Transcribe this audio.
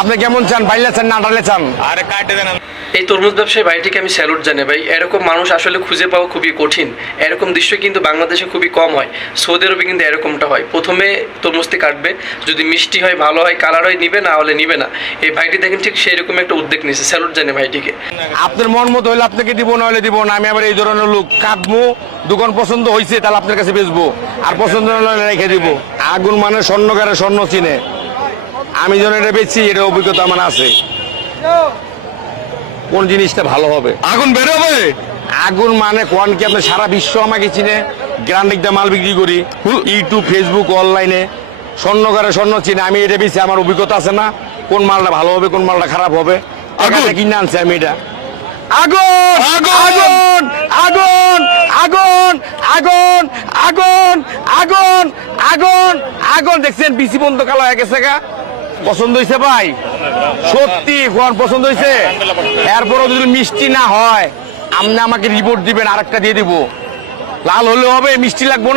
আপনি কেমন চান, বাইলে চান না আটালে চান? আরে কাটে দেন। এই তরমুজ ব্যবসায়ী ভাইটিকে আমি স্যালুট জানাই ভাই। এরকম মানুষ আসলে খুঁজে পাওয়া খুবই কঠিন। এরকম দৃশ্য কিন্তু বাংলাদেশে খুবই কম হয়। সৌদি আরবে কিন্তু এরকমটা হয়, প্রথমে তরমুজটি কাটবে, যদি মিষ্টি হয়, ভালো হয়, কালার হয়, নিবে, না হলে নিবে না। এই ভাইটি দেখেন ঠিক সেই রকম একটা উদ্যোগ নিয়েছে, স্যালুট জানাই ভাইটিকে। আপনার মন মতো হইলে আপনাকে দিব, না হলে দিব না। আমি আবার এই ধরনের লোক, কাটবো, দোকান পছন্দ হয়েছে তাহলে আপনার কাছে বেচবো, আর পছন্দ না হলে রেখে দিব। আগুন মানে স্বর্ণকারে স্বর্ণ চিনে, আমি যখন এটা বেচছি এটা অভিজ্ঞতা আমার আছে। কোন জিনিসটা ভালো হবে? আগুন বেরোবে। আগুন মানে কোন কি, আপনি সারা বিশ্ব আমাকে চিনে, গ্রান্ডিকটা মাল বিক্রি করি ইউটিউব, ফেসবুক, অনলাইনে। স্বর্ণকারে স্বর্ণ চিনে, আমি এটা বেশি, আমার অভিজ্ঞতা আছে না, কোন মালটা ভালো হবে কোন মালটা খারাপ হবে। আগুন কিনে আনছি আমি এটা। আগুন আগুন আগুন আগুন আগুন আগুন আগুন আগুন আগুন দেখছেন, বিসি বন্ধ কালো হয়ে গেছে গা। পছন্দ হয়েছে ভাই? সত্যি কোন পছন্দ হয়েছে? এরপরও যদি মিষ্টি না হয় আপনি আমাকে রিপোর্ট দিবেন, আরেকটা দিয়ে দিব। লাল হলে হবে, মিষ্টি লাগবে না।